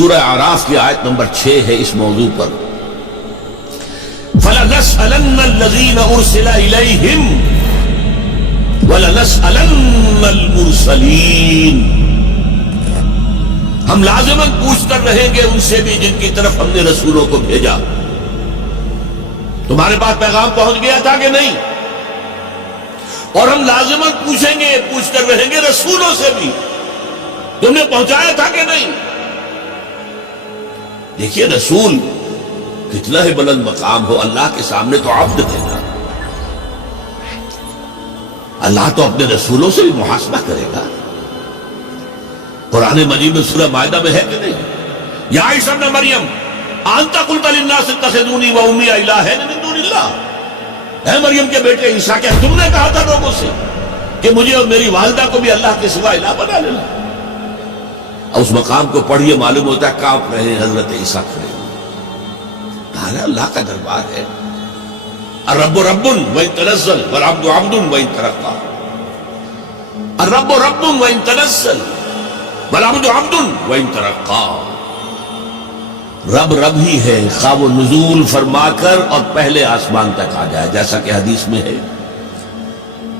سورہ اعراف کی آیت نمبر 6 ہے اس موضوع پر. فَلَنَسْأَلَنَّ الَّذِينَ أُرْسِلَ إِلَيْهِمْ وَلَنَسْأَلَنَّ الْمُرْسَلِينَ. ہم لازماً پوچھ کر رہیں گے ان سے بھی جن کی طرف ہم نے رسولوں کو بھیجا. تمہارے پاس پیغام پہنچ گیا تھا کہ نہیں؟ اور ہم لازماً پوچھیں گے، پوچھ کر رہیں گے رسولوں سے بھی، تم نے پہنچایا تھا کہ نہیں؟ دیکھیے رسول کتنا ہی بلند مقام ہو، اللہ کے سامنے تو عبد ہے نا. اللہ تو اپنے رسولوں سے بھی محاسبہ کرے گا. قرآن مجید میں سورہ مائدہ میں ہے کہ نہیں؟ یا عیسی ابن مریم انت قلت للناس اتخذونی وامي الہین من دون اللہ. اے مریم کے بیٹے عیسیٰ، کیا تم نے کہا تھا لوگوں سے کہ مجھے اور میری والدہ کو بھی اللہ کے سوا الہ بنا لینا؟ اور اس مقام کو پڑھیے، معلوم ہوتا ہے کانپ رہے ہیں حضرت عیسیٰ کھڑے. اللہ کا دربار ہے. الرب رب وإن تنزل والعبد عبد وإن ترقى. الرب رب وإن تنزل والعبد عبد وإن ترقى. رب رب ہی ہے، خواہ وہ نزول فرما کر اور پہلے آسمان تک آ جائے، جیسا کہ حدیث میں ہے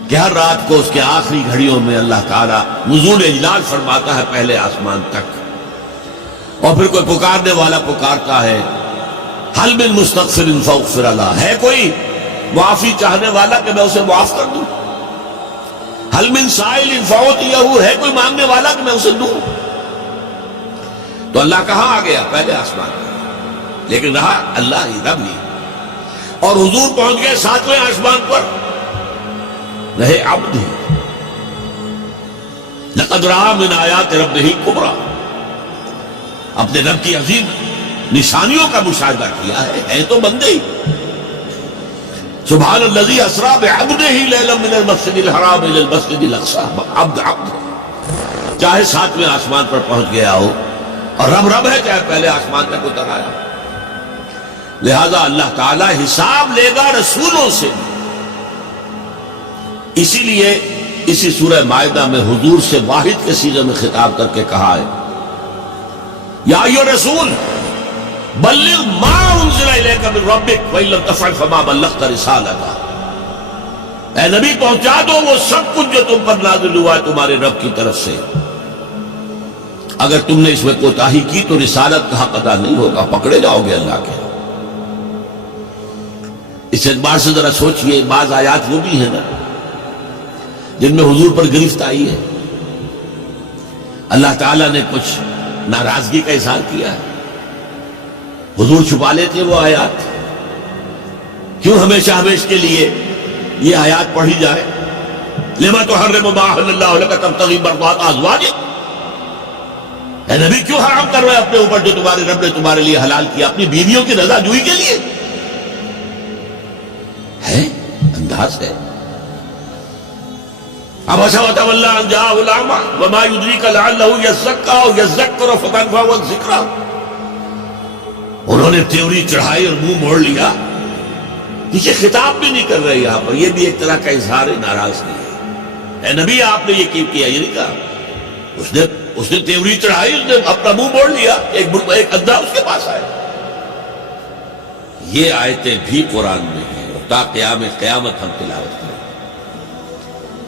کہ ہر رات کو اس کے آخری گھڑیوں میں اللہ تعالیٰ نزول اجلال فرماتا ہے پہلے آسمان تک. اور پھر کوئی پکارنے والا پکارتا ہے حل من مستغفر فاغفر له. ہے کوئی معافی چاہنے والا کہ میں اسے معاف کر دوں؟ حل من سائل فاعطيه. ہے کوئی مانگنے والا کہ میں اسے دوں؟ تو اللہ کہاں آ گیا؟ پہلے آسمان پر. لیکن رہا اللہ ہی، رب ہی. اور حضور پہنچ گئے 7ویں آسمان پر، رہے عبد ہی. لقد رأى من آیات ربہ الکبریٰ. اپنے رب کی عظیم نشانیوں کا مشاہدہ کیا ہے تو بندے ہی. سبحان الذی اسریٰ بعبدہ لیلا من المسجد الحرام الی المسجد الاقصی. عبد عبد ہے، چاہے 7ویں آسمان پر پہنچ گیا ہو، اور رب رب ہے چاہے پہلے آسمان تک اتر آیا. لہذا اللہ تعالی حساب لے گا رسولوں سے. اسی لیے اسی سورہ مائدہ میں حضور سے واحد کے صیغے میں خطاب کر کے کہا ہے یا ایھا الرسول بلغ ما انزل الیک من ربک وان لم تفعل فما بلغت رسالتہ. اے نبی پہنچا دو وہ سب کچھ جو تم پر نازل ہوا ہے تمہارے رب کی طرف سے. اگر تم نے اس میں کوتاہی کی تو رسالت کا حق ادا نہیں ہوگا، پکڑے جاؤ گے اللہ کے. اس اعتبار سے ذرا سوچئے، بعض آیات وہ بھی ہیں نا جن میں حضور پر گرفت آئی ہے. اللہ تعالیٰ نے کچھ ناراضگی کا اظہار کیا ہے. حضور چھپا لیتے وہ آیات. کیوں ہمیشہ ہمیشہ کے لیے یہ آیات پڑھی جائے؟ لما تحرم ما احل اللہ لک تبتغی مرضات ازواجک. اے نبی کیوں حرام کر رہے اپنے اوپر جو تمہارے رب نے تمہارے لیے حلال کیا اپنی بیویوں کی رضا جوئی کے لیے؟ ہے انداز ہے. عبس وتولی ان جاءہ الاعمی وما یدریک لعلہ یزکیٰ او یذکر فتنفعہ الذکریٰ. انہوں نے تیوری چڑھائی اور منہ موڑ لیا. پیچھے خطاب بھی نہیں کر رہے یہاں پر، یہ بھی ایک طرح کا اظہار ناراضگی ہے. اے نبی آپ نے یہ کیوں کیا؟ یہ نہیں کہا. اس نے تیوری چڑھائی، اس نے اپنا منہ موڑ لیا. ایک اندھا اس کے پاس آیا. یہ آیتیں بھی قرآن میں ہیں اور تا قیامت ہم تلاوت کریں.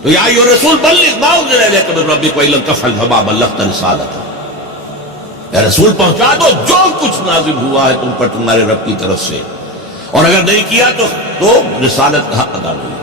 تو یا ایھا الرسول بلغ ما انزل الیک من ربک وان لم تفعل فما بلغت رسالتہ. اے رسول پہنچا دو جو کچھ نازل ہوا ہے تم پر تمہارے رب کی طرف سے، اور اگر نہیں کیا تو رسالت کا حق ادا نہیں.